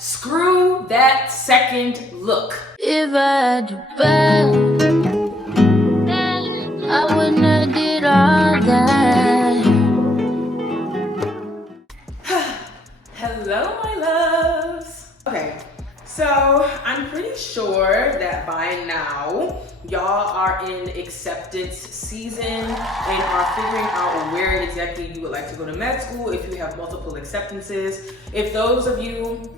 screw that second look. If I do bad, I wouldn't have did all that. Hello, my loves. Okay, so I'm pretty sure that by now y'all are in acceptance season and are figuring out where exactly you would like to go to med school if you have multiple acceptances. If those of you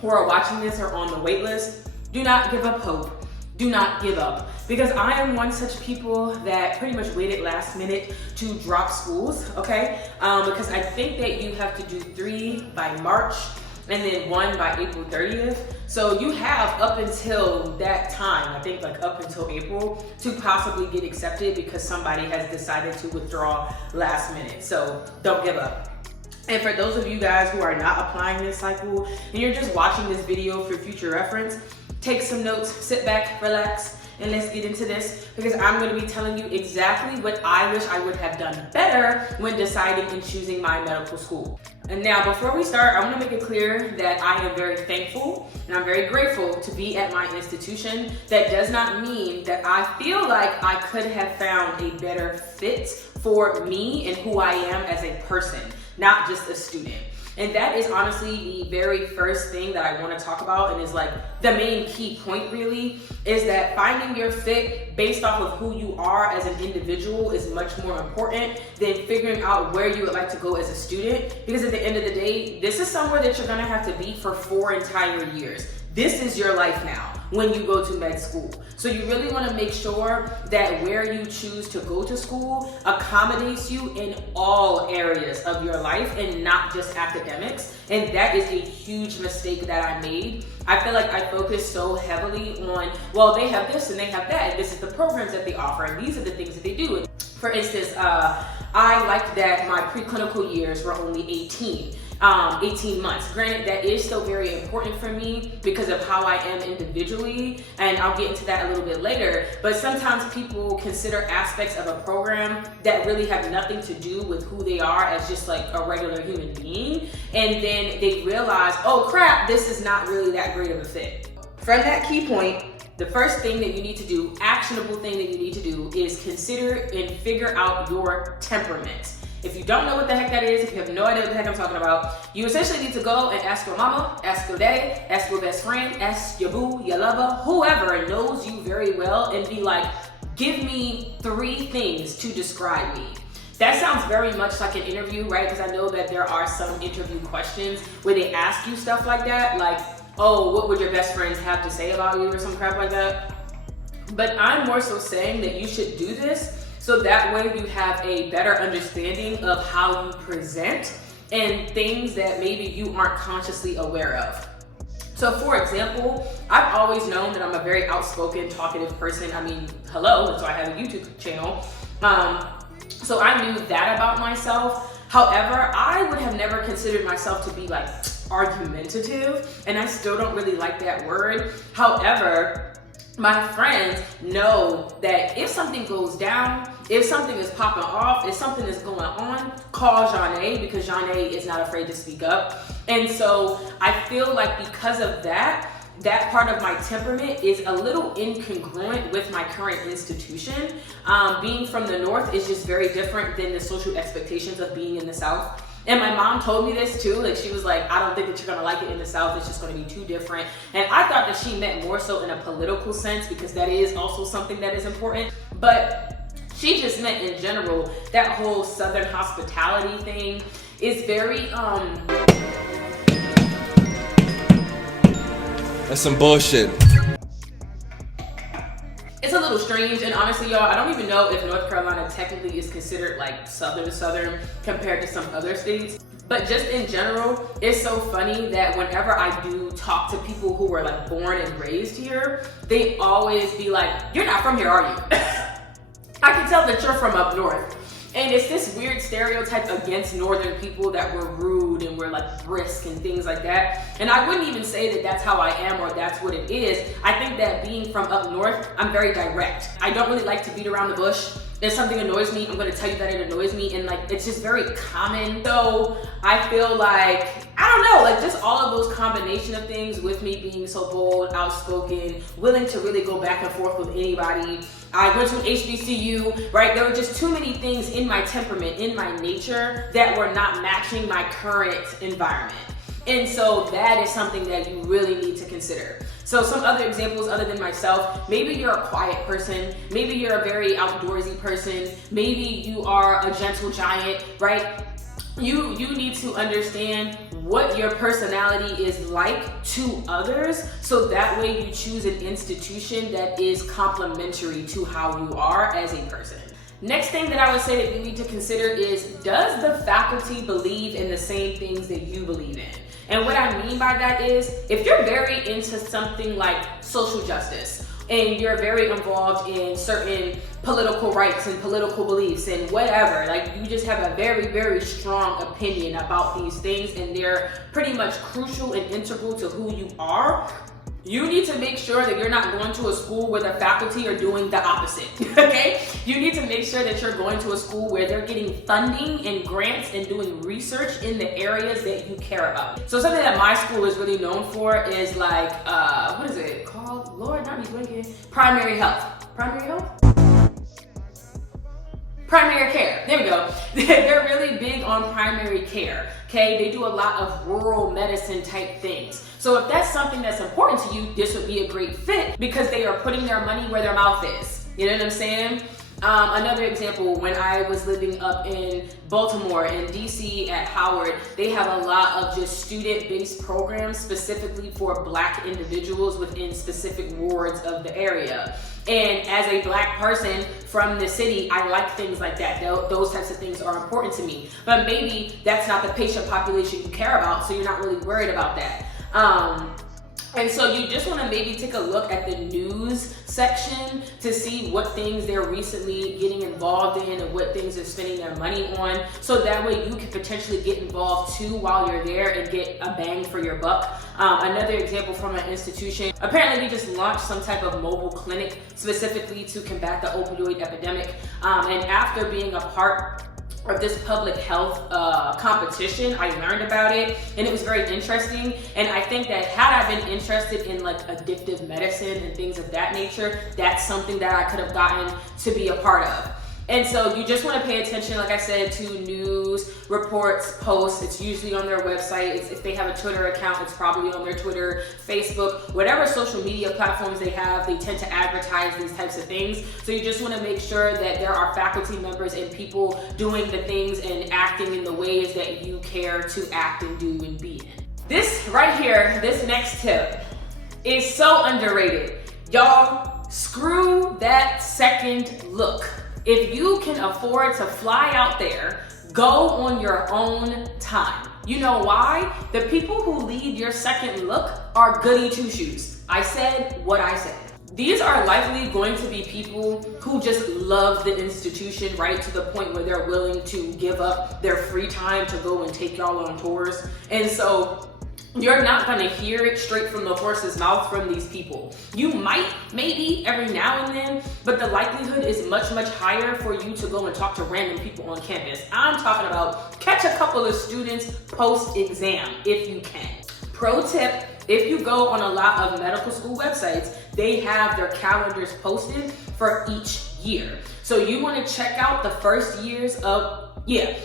who are watching this are on the wait list, do not give up hope. Do not give up, because I am one such people that pretty much waited last minute to drop schools, okay? Because I think that you have to do 3 by March and then 1 by April 30th. So you have up until that time, I think like up until April, to possibly get accepted because somebody has decided to withdraw last minute. So don't give up. And for those of you guys who are not applying this cycle and you're just watching this video for future reference, take some notes, sit back, relax, and let's get into this, because I'm going to be telling you exactly what I wish I would have done better when deciding and choosing my medical school. And now, before we start, I want to make it clear that I am very thankful and I'm very grateful to be at my institution. That does not mean that I feel like I could have found a better fit for me and who I am as a person, not just a student. And that is honestly the very first thing that I want to talk about, and is like the main key point really, is that finding your fit based off of who you are as an individual is much more important than figuring out where you would like to go as a student. Because at the end of the day, this is somewhere that you're going to have to be for 4 entire years. This is your life now when you go to med school. So you really want to make sure that where you choose to go to school accommodates you in all areas of your life and not just academics. And that is a huge mistake that I made. I feel like I focused so heavily on, well, they have this and they have that, and this is the programs that they offer, and these are the things that they do. For instance, I liked that my preclinical years were only 18 months. Granted, that is still very important for me because of how I am individually, and I'll get into that a little bit later. But sometimes people consider aspects of a program that really have nothing to do with who they are as just like a regular human being, and then they realize, oh crap, this is not really that great of a fit. From that key point, the first thing that you need to do, actionable thing that you need to do, is consider and figure out your temperament. If you don't know what the heck that is, if you have no idea what the heck I'm talking about, you essentially need to go and ask your mama, ask your daddy, ask your best friend, ask your boo, your lover, whoever knows you very well, and be like, give me 3 things to describe me. That sounds very much like an interview, right? Because I know that there are some interview questions where they ask you stuff like that, like, oh, what would your best friends have to say about you or some crap like that? But I'm more so saying that you should do this so that way you have a better understanding of how you present and things that maybe you aren't consciously aware of. So for example, I've always known that I'm a very outspoken, talkative person. I mean, hello, that's why I have a YouTube channel. So I knew that about myself. However, I would have never considered myself to be like argumentative, and I still don't really like that word. However, my friends know that if something goes down, if something is popping off, if something is going on, call Janae, because Janae is not afraid to speak up. And so I feel like because of that, that part of my temperament is a little incongruent with my current institution. Being from the North is just very different than the social expectations of being in the South. And my mom told me this too, like she was like, I don't think that you're gonna like it in the South, it's just gonna be too different. And I thought that she meant more so in a political sense, because that is also something that is important. But she just meant in general, that whole Southern hospitality thing is very, That's some bullshit. It's a little strange, and honestly, y'all, I don't even know if North Carolina technically is considered like Southern compared to some other states. But just in general, it's so funny that whenever I do talk to people who were like born and raised here, they always be like, you're not from here, are you? I can tell that you're from up north. And it's this weird stereotype against Northern people that we're rude and we're like brisk and things like that. And I wouldn't even say that that's how I am or that's what it is. I think that being from up north, I'm very direct. I don't really like to beat around the bush. if something annoys me, I'm gonna tell you that it annoys me, and like it's just very common. So I feel like, I don't know, like just all of those combination of things with me being so bold, outspoken, willing to really go back and forth with anybody. I went to an HBCU, right? There were just too many things in my temperament, in my nature, that were not matching my current environment. And so that is something that you really need to consider. So some other examples other than myself, maybe you're a quiet person, maybe you're a very outdoorsy person, maybe you are a gentle giant, right? You need to understand what your personality is like to others, so that way you choose an institution that is complementary to how you are as a person. Next thing that I would say that you need to consider is, does the faculty believe in the same things that you believe in? And what I mean by that is, if you're very into something like social justice, and you're very involved in certain political rights and political beliefs and whatever, like you just have a very, very strong opinion about these things, and they're pretty much crucial and integral to who you are, you need to make sure that you're not going to a school where the faculty are doing the opposite, okay? You need to make sure that you're going to a school where they're getting funding and grants and doing research in the areas that you care about. So something that my school is really known for is like, what is it called? Lord, not me blinking. Primary health. Primary health? Primary care, there we go. They're really big on primary care, okay? They do a lot of rural medicine type things. So if that's something that's important to you, this would be a great fit, because they are putting their money where their mouth is. You know what I'm saying? Another example, when I was living up in Baltimore and DC at Howard, they have a lot of just student-based programs specifically for Black individuals within specific wards of the area. And as a Black person from the city, I like things like that. Those types of things are important to me. But maybe that's not the patient population you care about, so you're not really worried about that. And so you just want to maybe take a look at the news section to see what things they're recently getting involved in and what things they're spending their money on, so that way you can potentially get involved too while you're there and get a bang for your buck. Another example from an institution, apparently we just launched some type of mobile clinic specifically to combat the opioid epidemic. And after being a part of this public health competition, I learned about it, and it was very interesting. And I think that had I been interested in like addictive medicine and things of that nature, that's something that I could have gotten to be a part of. And so you just want to pay attention, like I said, to news, reports, posts. It's usually on their website. If they have a Twitter account, it's probably on their Twitter, Facebook, whatever social media platforms they have, they tend to advertise these types of things. So you just want to make sure that there are faculty members and people doing the things and acting in the ways that you care to act and do and be in. This right here, this next tip is so underrated. Y'all, screw that second look. If you can afford to fly out there, go on your own time. You know why? The people who lead your second look are goody two-shoes. I said what I said. These are likely going to be people who just love the institution, right? To the point where they're willing to give up their free time to go and take y'all on tours. And so you're not gonna hear it straight from the horse's mouth from these people. You might, maybe every now and then, but the likelihood is much, much higher for you to go and talk to random people on campus. I'm talking about catch a couple of students post-exam if you can. Pro tip, if you go on a lot of medical school websites, they have their calendars posted for each year. So you wanna check out the first years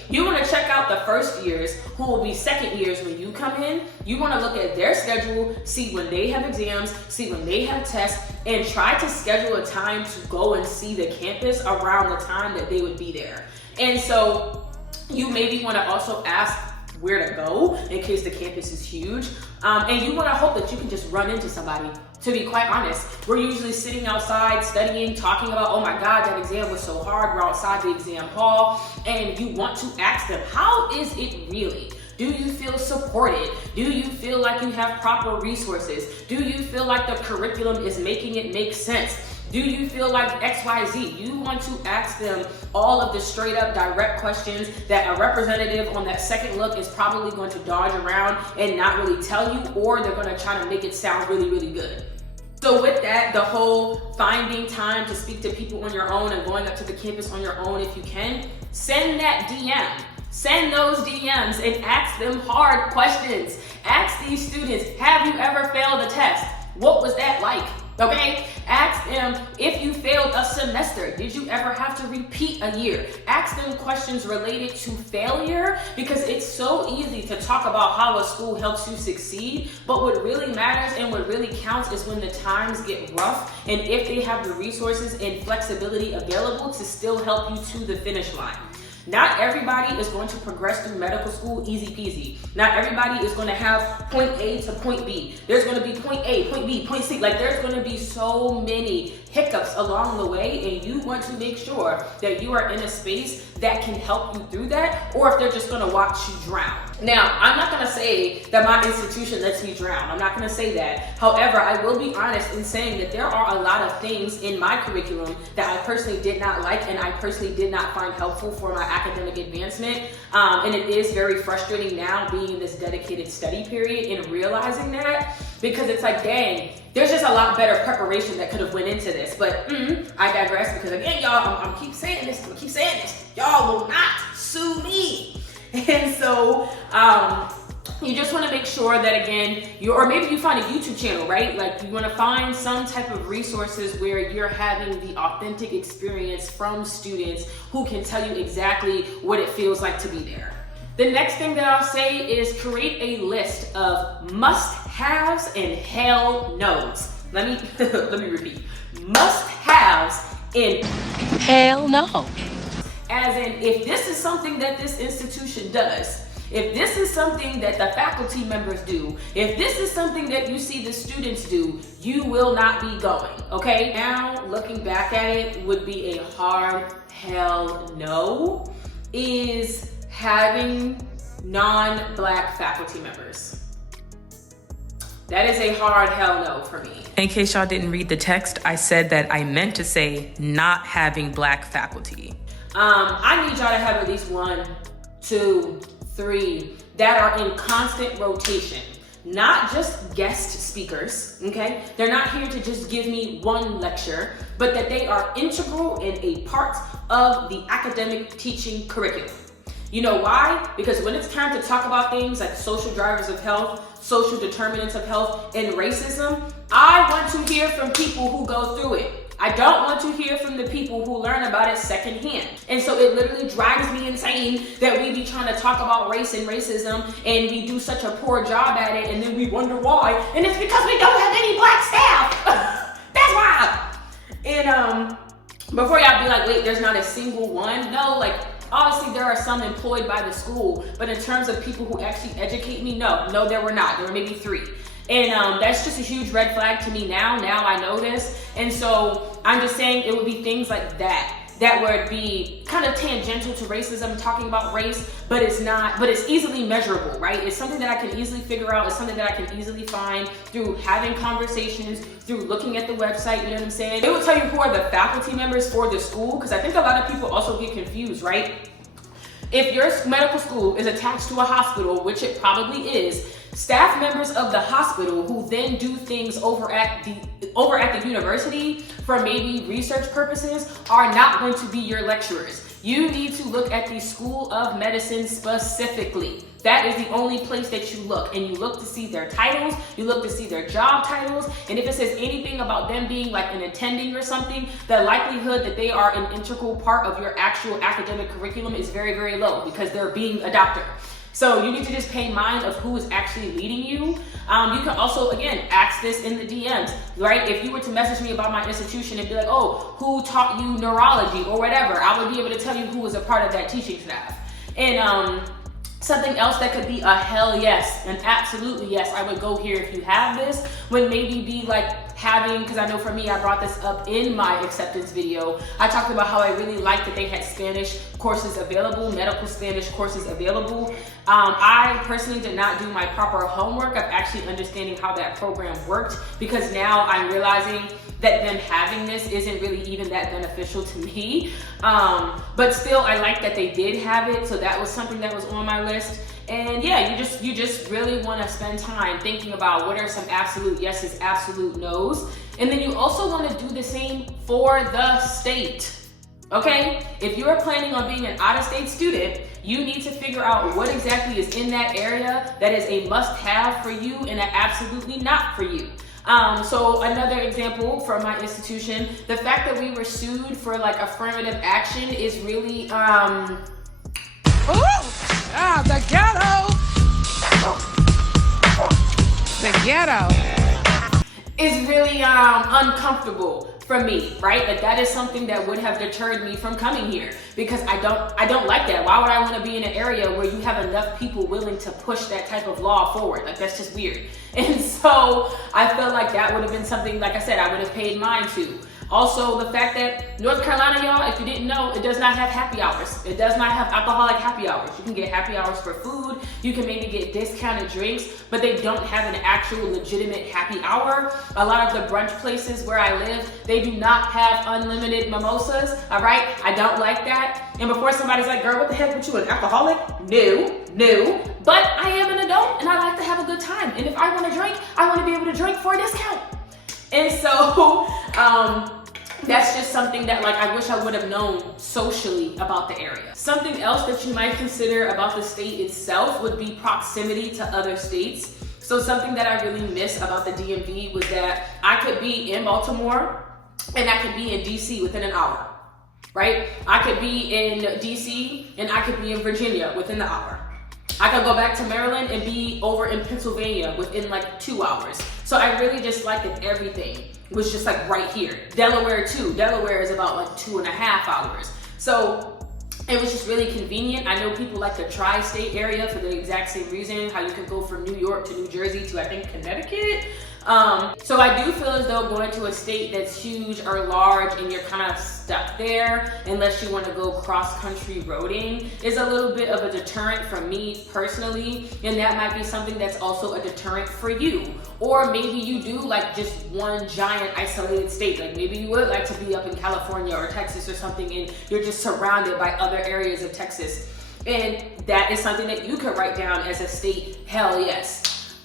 you want to check out the first years who will be second years when you come in. You want to look at their schedule, see when they have exams, see when they have tests, and try to schedule a time to go and see the campus around the time that they would be there. And so you maybe want to also ask where to go in case the campus is huge. And you want to hope that you can just run into somebody. To be quite honest, we're usually sitting outside studying, talking about, oh my God, that exam was so hard. We're outside the exam hall, and you want to ask them, how is it really? Do you feel supported? Do you feel like you have proper resources? Do you feel like the curriculum is making it make sense? Do you feel like XYZ? You want to ask them all of the straight up direct questions that a representative on that second look is probably going to dodge around and not really tell you, or they're going to try to make it sound really, really good. So with that, the whole finding time to speak to people on your own and going up to the campus on your own if you can, send that DM. Send those DMs and ask them hard questions. Ask these students, have you ever failed a test? What was that like? Okay? Ask them, if you failed a semester, did you ever have to repeat a year? Ask them questions related to failure, because it's so easy to talk about how a school helps you succeed, but what really matters and what really counts is when the times get rough and if they have the resources and flexibility available to still help you to the finish line. Not everybody is going to progress through medical school easy peasy. Not everybody is going to have point A to point B. There's going to be point A, point B, point C. Like, there's going to be so many hiccups along the way, and you want to make sure that you are in a space that can help you through that, or if they're just going to watch you drown. Now, I'm not going to say that my institution lets me drown. I'm not going to say that. However, I will be honest in saying that there are a lot of things in my curriculum that I personally did not like and I personally did not find helpful for my academic advancement. And it is very frustrating now being in this dedicated study period and realizing that, because it's like, dang, there's just a lot better preparation that could have went into this. But I digress, because again, y'all, I'm keep saying this. Y'all will not sue me. And so you just want to make sure that, again, or maybe you find a YouTube channel, right? Like, you want to find some type of resources where you're having the authentic experience from students who can tell you exactly what it feels like to be there. The next thing that I'll say is create a list of must-haves and hell no's. Let me repeat. Must-haves and Hell no. as in, if this is something that this institution does, if this is something that the faculty members do, if this is something that you see the students do, you will not be going, okay? Now, looking back at it, would be a hard hell no, is having non-Black faculty members. That is a hard hell no for me. In case y'all didn't read the text, I said that I meant to say not having Black faculty. I need y'all to have at least 1, 2, 3 that are in constant rotation. Not just guest speakers, okay? They're not here to just give me one lecture, but that they are integral and a part of the academic teaching curriculum. You know why? Because when it's time to talk about things like social drivers of health, social determinants of health, and racism, I want to hear from people who go through it. I don't want to hear from the people who learn about it secondhand. And so it literally drives me insane that we be trying to talk about race and racism and we do such a poor job at it, and then we wonder why. And it's because we don't have any Black staff. That's why. And before y'all be like, wait, there's not a single one. No, like, obviously there are some employed by the school, but in terms of people who actually educate me, no, there were not. There were maybe 3. And that's just a huge red flag to me now. Now I know this. And so I'm just saying it would be things like that would be kind of tangential to racism, talking about race, but it's not, but it's easily measurable, right? It's something that I can easily figure out. It's something that I can easily find through having conversations, through looking at the website, you know what I'm saying? It will tell you who are the faculty members for the school, because I think a lot of people also get confused, right? If your medical school is attached to a hospital, which it probably is, staff members of the hospital who then do things over at the university for maybe research purposes are not going to be your lecturers. You need to look at the School of Medicine specifically. That is the only place that you look, and you look to see their titles, you look to see their job titles, and if it says anything about them being like an attending or something, the likelihood that they are an integral part of your actual academic curriculum is very, very low, because they're being a doctor. So you need to just pay mind of who is actually leading you. You can also, again, ask this in the DMs, right? If you were to message me about my institution and be like, oh, who taught you neurology or whatever, I would be able to tell you who was a part of that teaching staff. And something else that could be a hell yes, an absolutely yes, I would go here if you have this, would maybe be like having, because I know for me, I brought this up in my acceptance video. I talked about how I really liked that they had Spanish courses available, medical Spanish courses available. I personally did not do my proper homework of actually understanding how that program worked, because now I'm realizing that them having this isn't really even that beneficial to me. But still, I like that they did have it, so that was something that was on my list. And yeah, you just really want to spend time thinking about what are some absolute yeses, absolute nos. And then you also want to do the same for the state. Okay? If you are planning on being an out-of-state student, you need to figure out what exactly is in that area that is a must-have for you and an absolutely not for you. So another example from my institution, the fact that we were sued for like affirmative action is really, the ghetto! The ghetto! Is really uncomfortable for me, right? Like that is something that would have deterred me from coming here because I don't like that. Why would I want to be in an area where you have enough people willing to push that type of law forward? Like that's just weird. And so I felt like that would have been something, like I said, I would have paid mind to. Also, the fact that North Carolina, y'all, if you didn't know, it does not have happy hours. It does not have alcoholic happy hours. You can get happy hours for food. You can maybe get discounted drinks, but they don't have an actual legitimate happy hour. A lot of the brunch places where I live, they do not have unlimited mimosas, all right? I don't like that. And before somebody's like, girl, what the heck with you, an alcoholic? No. But I am an adult and I like to have a good time. And if I want to drink, I want to be able to drink for a discount. And so, that's just something that like I wish I would have known socially about the area. Something else that you might consider about the state itself would be proximity to other states. So something that I really miss about the DMV was that I could be in Baltimore and I could be in DC within an hour, right? I could be in DC and I could be in Virginia within the hour. I could go back to Maryland and be over in Pennsylvania within like 2 hours. So I really just liked that everything was just like right here. Delaware too. Delaware is about like 2.5 hours. So it was just really convenient. I know people like the tri-state area for the exact same reason, how you can go from New York to New Jersey to I think Connecticut. So I do feel as though going to a state that's huge or large and you're kind of stuck there unless you want to go cross-country roading is a little bit of a deterrent for me personally, and that might be something that's also a deterrent for you. Or maybe you do like just one giant isolated state, like maybe you would like to be up in California or Texas or something and you're just surrounded by other areas of Texas, and that is something that you could write down as a state hell yes.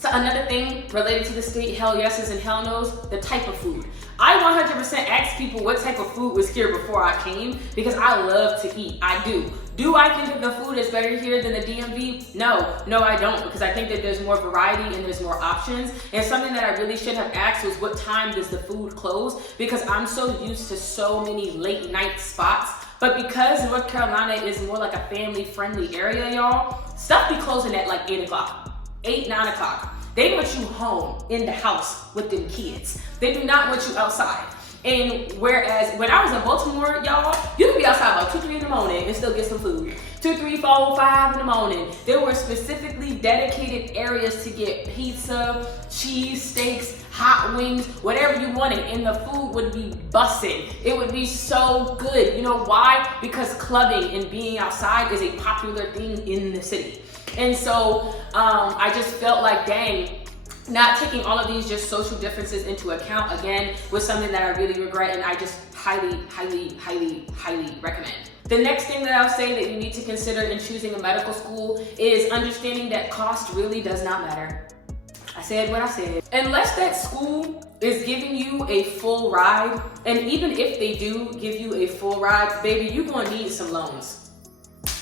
So another thing related to the state hell yeses and hell nos, the type of food. I 100% asked people what type of food was here before I came because I love to eat. I do. Do I think that the food is better here than the DMV? No, I don't, because I think that there's more variety and there's more options. And something that I really should have asked was what time does the food close? Because I'm so used to so many late night spots. But because North Carolina is more like a family friendly area, y'all, stuff be closing at like 8 o'clock. 8, 9 o'clock. They want you home in the house with them kids. They do not want you outside. And whereas when I was in Baltimore, y'all, you could be outside about 2, 3 in the morning and still get some food. 2, 3, 4, 5 in the morning. There were specifically dedicated areas to get pizza, cheese, steaks, hot wings, whatever you wanted, and the food would be bussin'. It would be so good. You know why? Because clubbing and being outside is a popular thing in the city. And so I just felt like, dang, not taking all of these just social differences into account, again, was something that I really regret, and I just highly recommend. The next thing that I'll say that you need to consider in choosing a medical school is understanding that cost really does not matter. I said what I said. Unless that school is giving you a full ride, and even if they do give you a full ride, baby, you're gonna need some loans.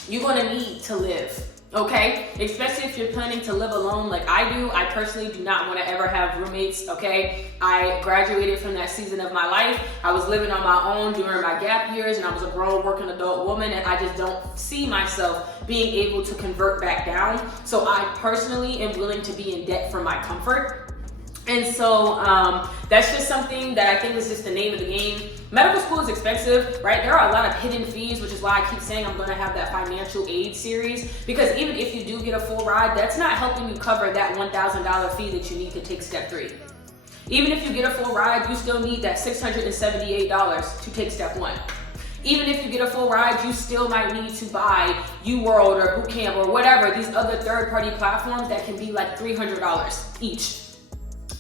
You're gonna need to live. Okay, especially if you're planning to live alone like I do. I personally do not want to ever have roommates, okay? I graduated from that season of my life. I was living on my own during my gap years, and I was a grown working adult woman, and I just don't see myself being able to convert back down. So I personally am willing to be in debt for my comfort. And so that's just something that I think is just the name of the game. Medical school is expensive, right? There are a lot of hidden fees, which is why I keep saying I'm gonna have that financial aid series, because even if you do get a full ride, that's not helping you cover that $1,000 fee that you need to take step 3. Even if you get a full ride, you still need that $678 to take step 1. Even if you get a full ride, you still might need to buy UWorld or Bootcamp or whatever, these other third-party platforms that can be like $300 each.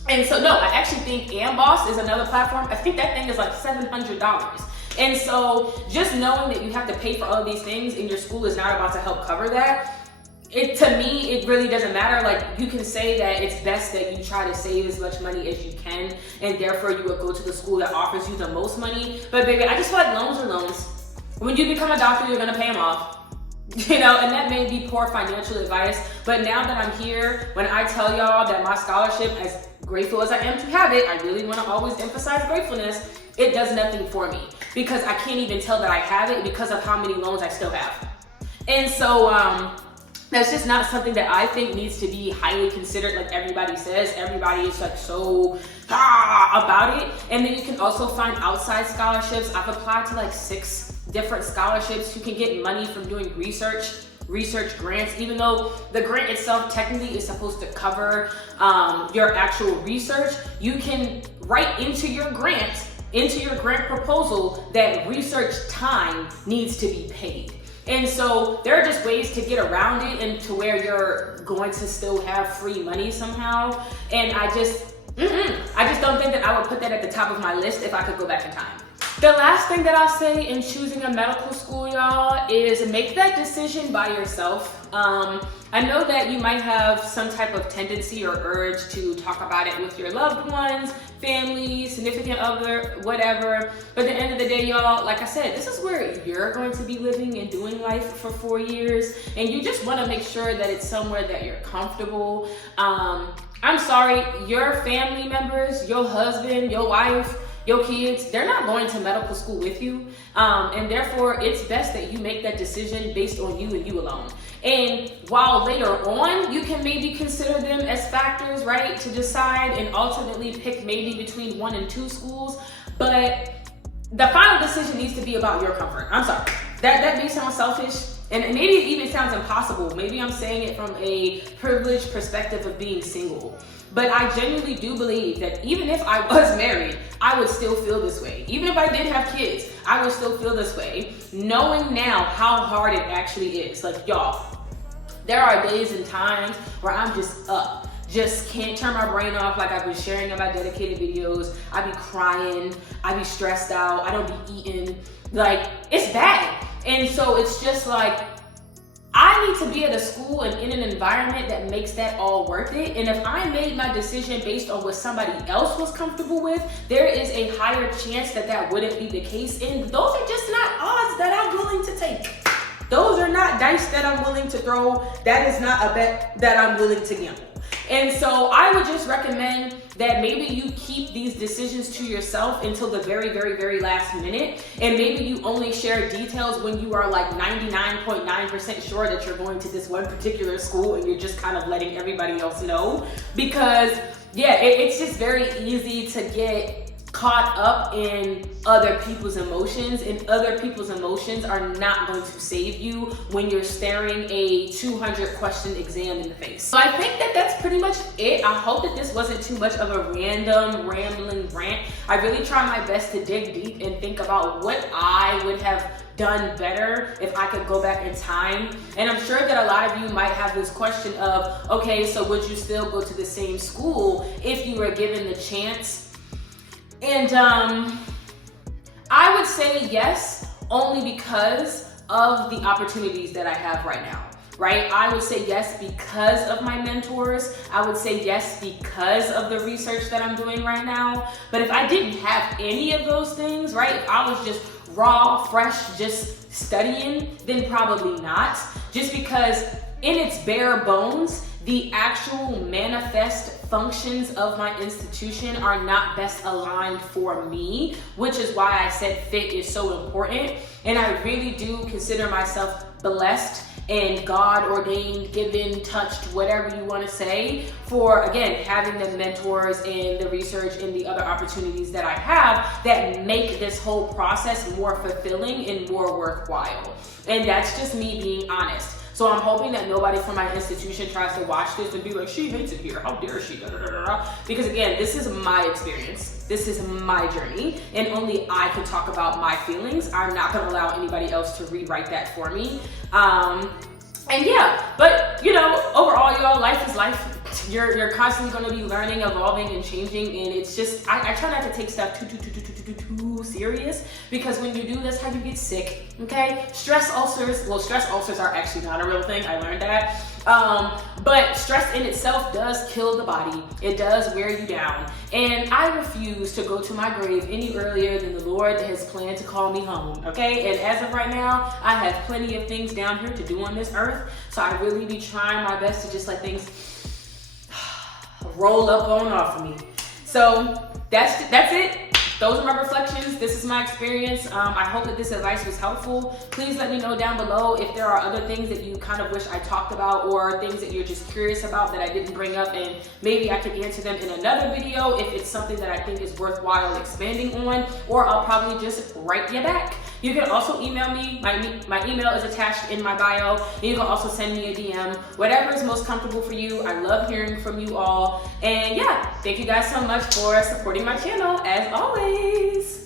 And so no, I actually think Amboss is another platform. I think that thing is like $700. And so just knowing that you have to pay for all of these things and your school is not about to help cover that, to me, it really doesn't matter. Like, you can say that it's best that you try to save as much money as you can, and therefore you would go to the school that offers you the most money. But baby, I just feel like loans are loans. When you become a doctor, you're gonna pay them off. You know, and that may be poor financial advice, but now that I'm here, when I tell y'all that my scholarship, as grateful as I am to have it, I really want to always emphasize gratefulness, it does nothing for me because I can't even tell that I have it because of how many loans I still have. And so that's just not something that I think needs to be highly considered. Like everybody says, everybody is like so about it. And then you can also find outside scholarships. I've applied to like 6 different scholarships. You can get money from doing research grants, even though the grant itself technically is supposed to cover your actual research. You can write into your grant proposal that research time needs to be paid. And so there are just ways to get around it and to where you're going to still have free money somehow. And I just don't think that I would put that at the top of my list if I could go back in time. The last thing that I'll say in choosing a medical school, y'all, is make that decision by yourself. I know that you might have some type of tendency or urge to talk about it with your loved ones, family, significant other, whatever. But at the end of the day, y'all, like I said, this is where you're going to be living and doing life for 4 years. And you just want to make sure that it's somewhere that you're comfortable. I'm sorry, your family members, your husband, your wife, your kids, they're not going to medical school with you. And therefore, it's best that you make that decision based on you and you alone. And while later on, you can maybe consider them as factors, right, to decide and ultimately pick maybe between 1 and 2 schools. But the final decision needs to be about your comfort. I'm sorry, that may sound selfish. And maybe it even sounds impossible. Maybe I'm saying it from a privileged perspective of being single. But I genuinely do believe that even if I was married, I would still feel this way. Even if I did have kids, I would still feel this way. Knowing now how hard it actually is. Like, y'all, there are days and times where I'm just up. Just can't turn my brain off, like I've been sharing in my dedicated videos. I be crying, I be stressed out, I don't be eating. Like, it's bad. And so it's just like, I need to be at a school and in an environment that makes that all worth it. And if I made my decision based on what somebody else was comfortable with, there is a higher chance that that wouldn't be the case. And those are just not odds that I'm willing to take. Those are not dice that I'm willing to throw. That is not a bet that I'm willing to gamble. And so I would just recommend that maybe you keep these decisions to yourself until the very, very, very last minute. And maybe you only share details when you are like 99.9% sure that you're going to this one particular school and you're just kind of letting everybody else know. Because yeah, it's just very easy to get caught up in other people's emotions, and other people's emotions are not going to save you when you're staring a 200 question exam in the face. So I think that that's pretty much it. I hope that this wasn't too much of a random rambling rant. I really try my best to dig deep and think about what I would have done better if I could go back in time. And I'm sure that a lot of you might have this question of, okay, so would you still go to the same school if you were given the chance? And I would say yes, only because of the opportunities that I have right now, right? I would say yes because of my mentors. I would say yes because of the research that I'm doing right now. But if I didn't have any of those things, right? If I was just raw, fresh, just studying, then probably not. Just because in its bare bones, the actual manifest functions of my institution are not best aligned for me, which is why I said fit is so important. And I really do consider myself blessed and God ordained, given, touched, whatever you want to say, for again, having the mentors and the research and the other opportunities that I have that make this whole process more fulfilling and more worthwhile. And that's just me being honest. So I'm hoping that nobody from my institution tries to watch this and be like, she hates it here, how dare she, da, da, da, da. Because again, this is my experience. This is my journey, and only I can talk about my feelings. I'm not gonna allow anybody else to rewrite that for me. And yeah, but you know, overall, y'all, life is life. You're constantly gonna be learning, evolving, and changing, and it's just, I try not to take stuff too too serious, because when you do, that's how you get sick, okay? Stress ulcers are actually not a real thing, I learned that. But stress in itself does kill the body. It does wear you down. And I refuse to go to my grave any earlier than the Lord has planned to call me home, okay? And as of right now, I have plenty of things down here to do on this earth, so I really be trying my best to just let things roll up on off of me. So that's it. Those are my reflections. This is my experience. I hope that this advice was helpful. Please let me know down below if there are other things that you kind of wish I talked about, or things that you're just curious about that I didn't bring up, and maybe I could answer them in another video if it's something that I think is worthwhile expanding on, or I'll probably just write you back. You can also email me. My email is attached in my bio. And you can also send me a DM. Whatever is most comfortable for you. I love hearing from you all. And yeah, thank you guys so much for supporting my channel as always.